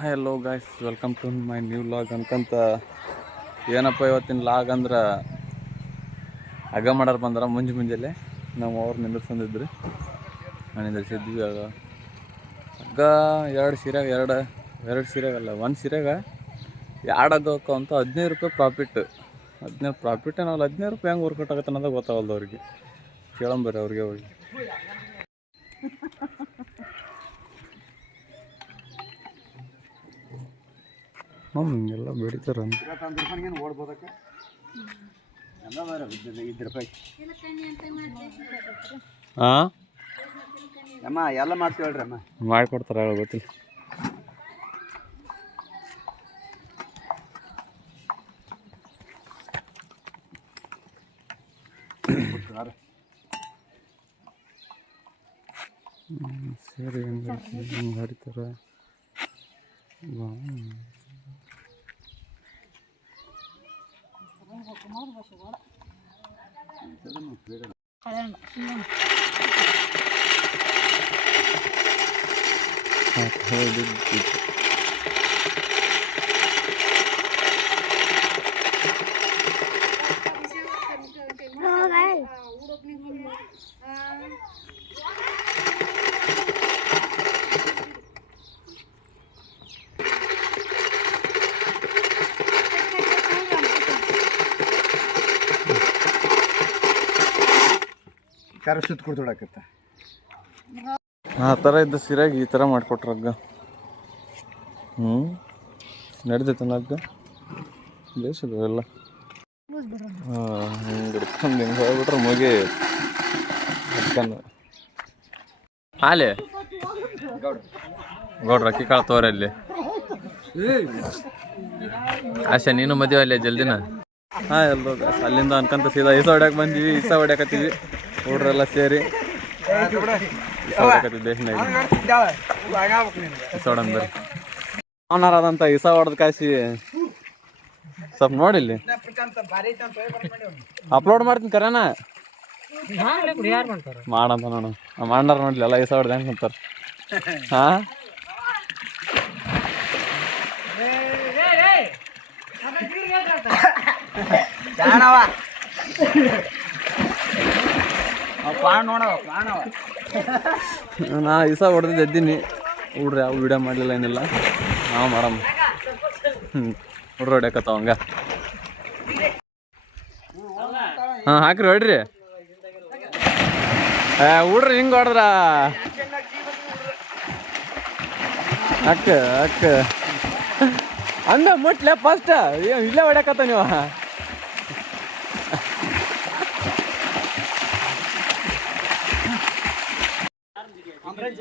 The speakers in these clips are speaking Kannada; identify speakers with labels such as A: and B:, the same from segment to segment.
A: Hi hello guys welcome to my new vlog ಅನ್ಕಂತ ಏನಪ್ಪ ಇವತ್ತಿನ ಲಾಗ್ ಅಂದ್ರೆ ಹಗ್ಗ ಮಾಡೋರು ಬಂದ್ರೆ ಮುಂಜು ಮುಂಜಾನೆ. ನಾವು ಅವ್ರು ನಿಂದಿರ್ಸಂದಿದ್ರಿ ನಾನು ನಿಂದಿರ್ಸಿದ್ವಿ ಆಗ ಹಗ್ಗ ಎರಡು ಸೀರೆಗ ಎರಡು ಎರಡು ಸೀರೆಗಲ್ಲ ಒಂದು ಸೀರೆಗ ಎರಡು ಹಗ್ಗಕ್ಕೆ ಅಂತ ಹದಿನೈದು ರೂಪಾಯಿ ಪ್ರಾಫಿಟ್ ಹದಿನೈದು ಪ್ರಾಫಿಟ್ ಏನಲ್ಲ ಹದಿನೈದು ರೂಪಾಯಿ ಹೆಂಗೆ ವರ್ಕೌಟ್ ಆಗತ್ತೆ ಅನ್ನೋದು ಅವ್ರಿಗೆ. ಕೇಳಂಬರ್ರಿ ಅವ್ರಿಗೆ ಹೋಗಿ ಹ್ಞೂ ಎಲ್ಲ ಬೆಳಿತಾರ
B: ಇಪ್ಪತ್ತೊಂದು ರೂಪಾಯಿಗೆ ಓಡ್ಬೋದಕ್ಕೆ ಎಲ್ಲ ಬೇರೆ ಇದ್ದಿದ್ದು ಐದು ರೂಪಾಯಿ
A: ಹಾಂ
B: ಅಮ್ಮ ಎಲ್ಲ ಮಾಡ್ತೀವಿ ಹೇಳ್ರಿ ಅಮ್ಮ.
A: ಮಾಡಿಕೊಡ್ತಾರ ಹೇಳ ಗೊತ್ತಿಲ್ಲ. ಹ್ಮ್, ಸರಿ ಹಂಗೆ ಹಿಂಗೆ ಹರಿತಾರ Uh,
B: ಕರ ಸುತ್ತ
A: ಆ ಥರ ಇದ್ದ ಸಿರಾಗಿ ಈ ಥರ ಮಾಡಿಕೊಟ್ರ ಅಗ್ಗ ಹ್ಞೂ ನಡ್ದೈತೆ ಅಗ್ಗ ಬೇಸದು ಎಲ್ಲ. ಹಾಂ ಹಿಂಗೆ ಹಿಡ್ಕೊಂಡು ಹಿಂಗೆ ಹೋಗ್ಬಿಟ್ರೆ ಮುಗಿ. ಅಕ್ಕನ ಹಾಲೆ? ಗೌಡ್ರ ಅಕ್ಕಿ ಕಾಳು ತೋರಿ ಅಲ್ಲಿ. ಆಶಾ ನೀನು ಮದುವೆ ಅಲ್ಲೇ ಜಲ್ದಿನ? ಹಾಂ ಎಲ್ಲ ಅಲ್ಲಿಂದ ಅನ್ಕಂತ ಸೀದಾ ಈಸ ಹೊಡ್ಯಾಕ ಬಂದೀವಿ ಈಸ ಹೊಡ್ಯಾಕತ್ತೀವಿ ಹುಡ್ರೆಲ್ಲ ಸೇರಿ ಅವನಾರದಂತ ಈಸ ಹೊಡೆದ್ ಕಾಸಿ ಸ್ವಲ್ಪ ನೋಡಿಲ್ಲಿ. ಅಪ್ಲೋಡ್ ಮಾಡ್ತೀನಿ ಕರೆನಾ? ಮಾಡಂತ ನಾನು ಮಾಡಾರ ನೋಡ್ಲಿ, ಎಲ್ಲ ಇಸ ಹೊಡೆದ ಹೆಂಗೆ ಅಂತಾರ ಹಾ?
B: ಪ್ರಾಣವ
A: ನಾ ಇಸ ಹೊಡೆದಿದ್ದು ಎದ್ದೀನಿ ಹುಡ್ರಿ ಯಾವ ವಿಡಿಯೋ ಮಾಡಲಿಲ್ಲ ಏನಿಲ್ಲ. ನಾವು ಮಾಡಮ್ಮ ಹ್ಞೂ ಹುಡ್ರಿ ಹೊಡ್ಯಾಕತ್ತಾವ ಹಂಗ. ಹಾಂ, ಹಾಕ್ರಿ, ಹೊಡ್ರಿ. ಏ, ಹುಡ್ರಿ ಹಿಂಗೆ ಹೊಡೆದ್ರ. ಅಕ್ಕ ಅಕ್ಕ ಅಂದ ಮುಟ್ಲೆ ಫಸ್ಟ್ ಇಲ್ಲೇ ಹೊಡ್ಯಾಕತ್ತ ನೀವು?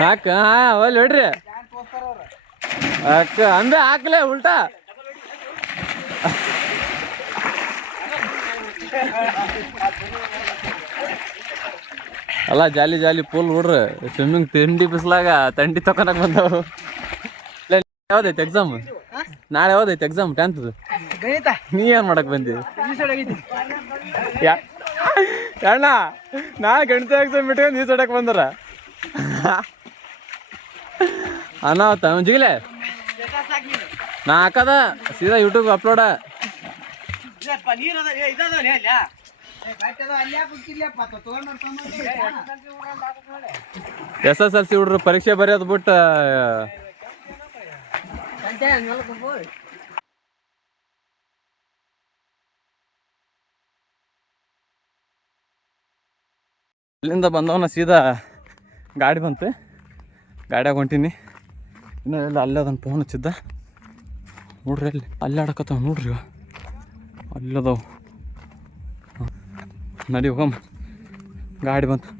A: ಹಾಕ ಹಾ ಒಲ್ ಹೊಡ್ರಿ. ಅಕ್ಕ ಅಂದೆ ಹಾಕ್ಲೆ ಉಲ್ಟಾ. ಅಲ್ಲ ಜಾಲಿ ಜಾಲಿ ಪೂಲ್ ಬಿಡ್ರಿ ಸ್ವಿಮ್ಮಿಂಗ್ ತಿಂಡಿ ಬಿಸ್ಲಾಗ ತಂಡಿ ತಕೊಂಡಾಗ ಬಂದವು. ಯಾವ್ದೈತೆ ಎಕ್ಸಾಮ್ ನಾಳೆ ಯಾವ್ದೈತೆ ಎಕ್ಸಾಮ್ ಟೆಂತ್ ನೀ ಏನ್ ಮಾಡಕ್ ಬಂದಿ?
B: ಈ
A: ಅಣ್ಣ ನಾ ಗಣಿತ ಎಕ್ಸಾಮ್ ಬಿಟ್ಕೊಂಡು ನೀ ಸಡಕ್ ಬಂದರ. ಅನಾವತ್ತ ಜಿಗ್ಲೆ? ನಾ ಹಾಕದ ಸೀದಾ YouTube upload S S L C ಹುಡ್ರು ಪರೀಕ್ಷೆ ಬರೆಯೋದು ಬಿಟ್ಟು ಇಲ್ಲಿಂದ ಬಂದವನ ಸೀದಾ ಗಾಡಿ ಬಂತು. ಗಾಡಿಯಾಗ ಹೊಂಟೀನಿ ಇನ್ನೂ ಎಲ್ಲ ಅಲ್ಲೇ ಅದನ್ನು ಫೋನ್ ಹಚ್ಚಿದ್ದ. ನೋಡ್ರಿ ಅಲ್ಲಿ ಅಲ್ಲಿ ಆಡಕತ್ತವ ನೋಡ್ರಿ ಇವ. ಅಲ್ಲದವು. ನಡಿ ಹೋಗಮ್ಮ. ಗಾಡಿ ಬಂತು.